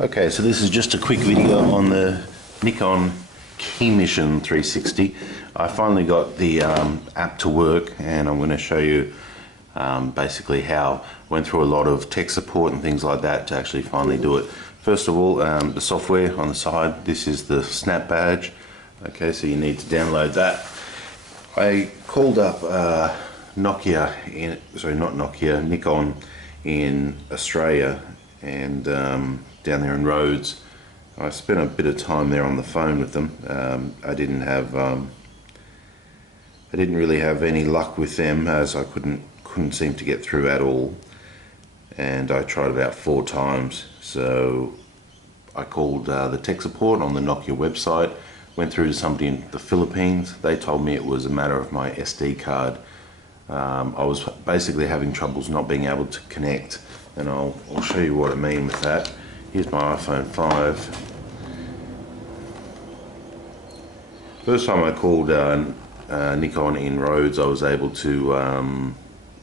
Okay, so this is just a quick video on the Nikon Key Mission 360. I finally got the app to work, and I'm going to show you basically how I went through a lot of tech support and things like that to actually finally do it. First of all, the software on the side, this is the snap badge. Okay, so you need to download that. I called up Nikon in Australia, and down there in Rhodes. I spent a bit of time there on the phone with them. I didn't really have any luck with them, as I couldn't seem to get through at all, and I tried about 4 times. So I called the tech support on the Nokia website, went through to somebody in the Philippines. They told me it was a matter of my SD card. I was basically having troubles not being able to connect, and I'll show you what I mean with that. Here's my iPhone 5. First time I called Nikon in Rhodes, I was able to,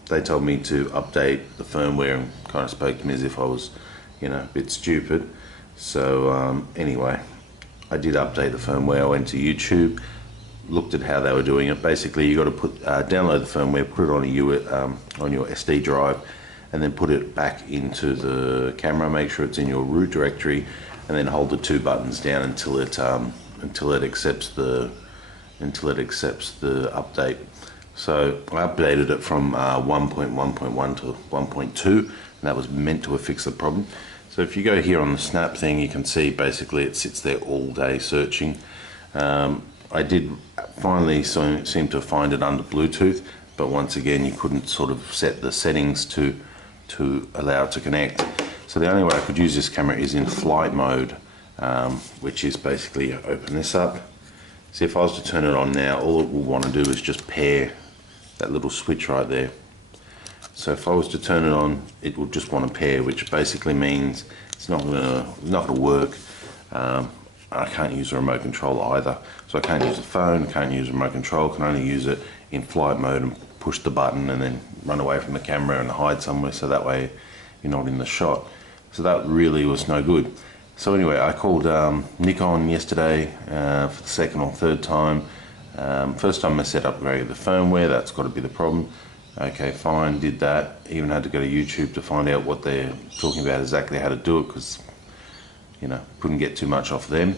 they told me to update the firmware and kind of spoke to me as if I was, a bit stupid. So anyway, I did update the firmware. I went to YouTube, looked at how they were doing it. Basically, you got to download the firmware, put it on your SD drive, and then put it back into the camera. Make sure it's in your root directory, and then hold the 2 buttons down until it accepts the update. So I updated it from 1.1.1 to 1.2, and that was meant to have fixed the problem. So if you go here on the snap thing, you can see basically it sits there all day searching. I did finally seem to find it under Bluetooth, but once again you couldn't sort of set the settings to allow it to connect. So the only way I could use this camera is in flight mode, which is basically open this up. See, if I was to turn it on now, all it will want to do is just pair that little switch right there. So if I was to turn it on, it will just want to pair, which basically means it's not gonna work. I can't use a remote control either. So I can't use the phone, can't use a remote control, can only use it in flight mode and push the button and then run away from the camera and hide somewhere, so that way you're not in the shot. So that really was no good. So anyway, I called Nikon yesterday for the 2nd or 3rd time. First time I set upgraded the firmware, that's got to be the problem. Okay, fine, did that. Even had to go to YouTube to find out what they're talking about, exactly how to do it, because couldn't get too much off them.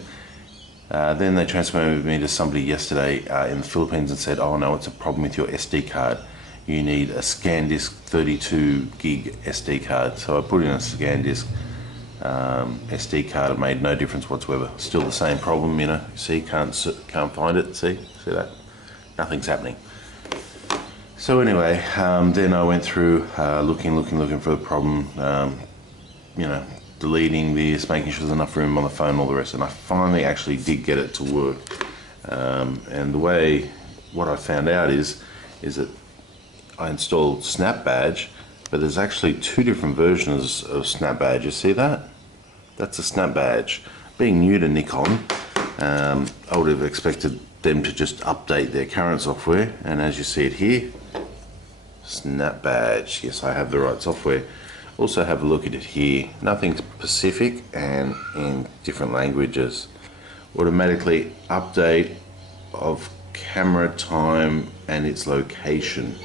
Then they transferred me to somebody yesterday in the Philippines and said, oh no, it's a problem with your SD card. You need a ScanDisk 32 gig SD card. So I put in a ScanDisk SD card. It made no difference whatsoever. Still the same problem, See, can't find it. See that? Nothing's happening. So anyway, then I went through looking for the problem. Deleting this, making sure there's enough room on the phone, all the rest, and I finally actually did get it to work. And what I found out is that I installed Snap Badge, but there's actually 2 different versions of Snap Badge. You see that? That's a Snap Badge. Being new to Nikon, I would have expected them to just update their current software, and as you see it here, Snap Badge. Yes, I have the right software. Also have a look at it here. Nothing specific and in different languages. Automatically update of camera time and its location.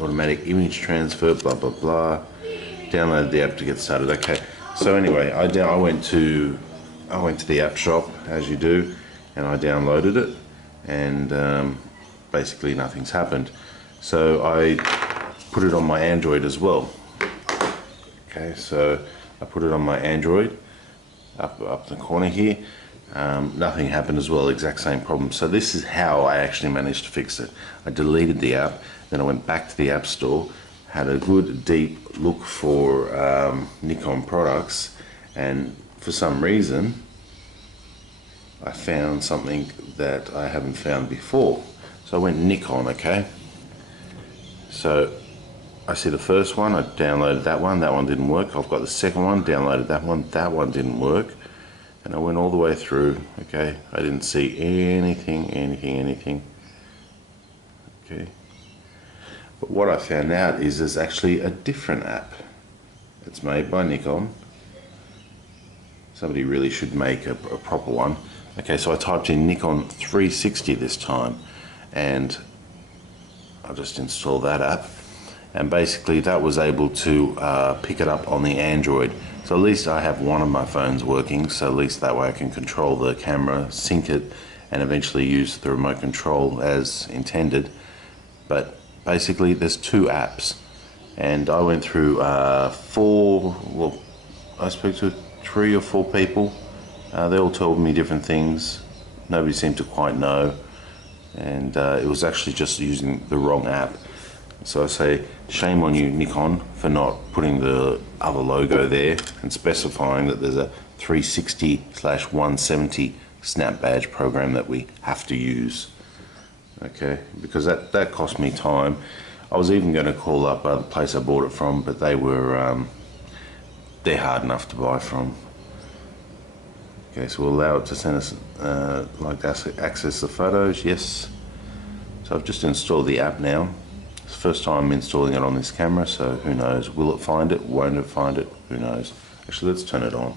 Automatic image transfer, blah blah blah. Download the app to get started. Okay. So anyway, I went to the app shop, as you do, and I downloaded it, and basically nothing's happened. So I put it on my Android as well. Okay, so I put it on my Android, up the corner here. Nothing happened as well, exact same problem. So this is how I actually managed to fix it. I deleted the app, then I went back to the App Store, had a good deep look for Nikon products, and for some reason I found something that I haven't found before. So I went Nikon, okay? So I see the first one, I downloaded that one didn't work. I've got the second one, downloaded that one didn't work. And I went all the way through, okay? I didn't see anything. Okay. But what I found out is there's actually a different app. It's made by Nikon, Somebody really should make a proper one. Okay, so I typed in Nikon 360 this time, and I'll just install that app, and basically that was able to pick it up on the Android. So at least I have one of my phones working, so at least that way I can control the camera, sync it, and eventually use the remote control as intended. But basically there's 2 apps, and I went through I spoke to 3 or 4 people. They all told me different things. Nobody seemed to quite know, and it was actually just using the wrong app. So I say, shame on you, Nikon, for not putting the other logo there and specifying that there's a 360/170 snap badge program that we have to use. Okay, because that cost me time. I was even going to call up the place I bought it from, but they were they're hard enough to buy from. Okay, so we'll allow it to send us like to access the photos. Yes. So I've just installed the app now. It's the first time I'm installing it on this camera, so who knows? Will it find it? Won't it find it? Who knows? Actually, let's turn it on.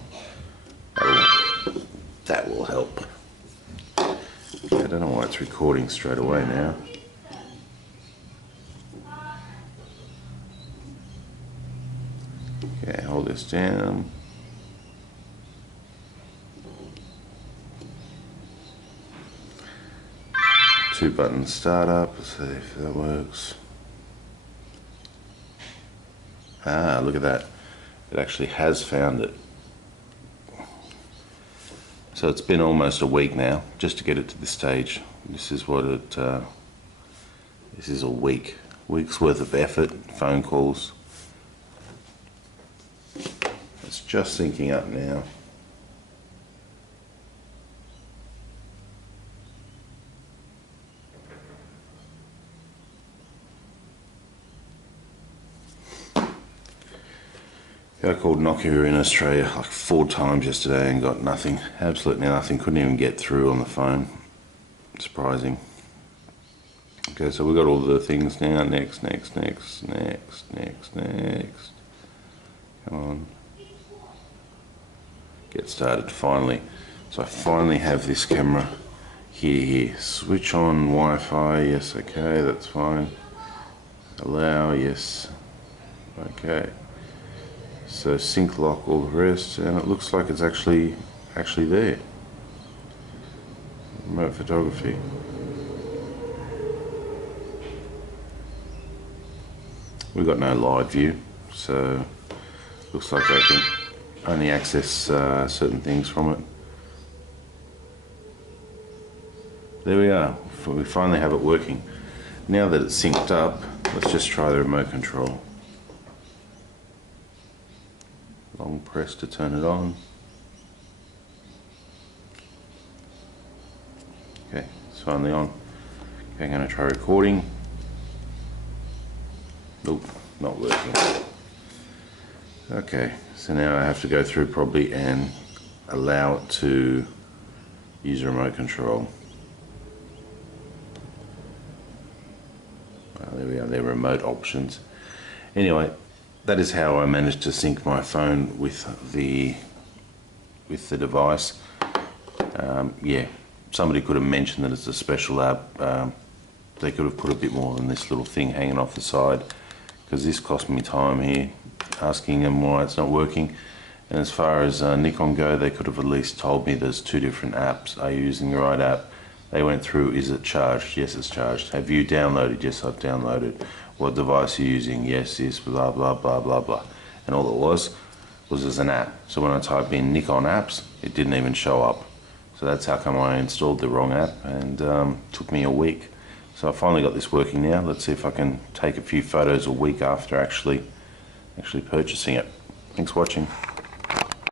That will help. Okay, I don't know why it's recording straight away now. Okay, hold this down. Two button startup, let's see if that works. Ah, look at that. It actually has found it. So it's been almost a week now just to get it to this stage. This is what it, this is a week's worth of effort, phone calls. It's just syncing up now. I called Nokia in Australia like 4 times yesterday and got nothing, absolutely nothing, couldn't even get through on the phone. Surprising. Okay, so we've got all the things now. Next. Come on. Get started finally. So I finally have this camera here. Switch on Wi-Fi, yes, okay, that's fine. Allow, yes, okay. So sync, lock, all the rest, and it looks like it's actually there. Remote photography. We've got no live view, so looks like I can only access certain things from it. There we are. We finally have it working. Now that it's synced up, let's just try the remote control. Long press to turn it on. Okay, it's finally on. Okay, I'm going to try recording. Nope, not working. Okay, so now I have to go through probably and allow it to use remote control. There we are, they're remote options. Anyway, that is how I managed to sync my phone with the device. Yeah, somebody could have mentioned that it's a special app. They could have put a bit more than this little thing hanging off the side, because this cost me time here, asking them why it's not working. And as far as Nikon go, they could have at least told me there's 2 different apps. Are you using the right app? They went through, is it charged? Yes, it's charged. Have you downloaded? Yes, I've downloaded. What device are you using? Yes, this, blah, blah, blah, blah, blah. And all it was as an app. So when I type in Nikon apps, it didn't even show up. So that's how come I installed the wrong app, and took me a week. So I finally got this working now. Let's see if I can take a few photos a week after actually purchasing it. Thanks for watching.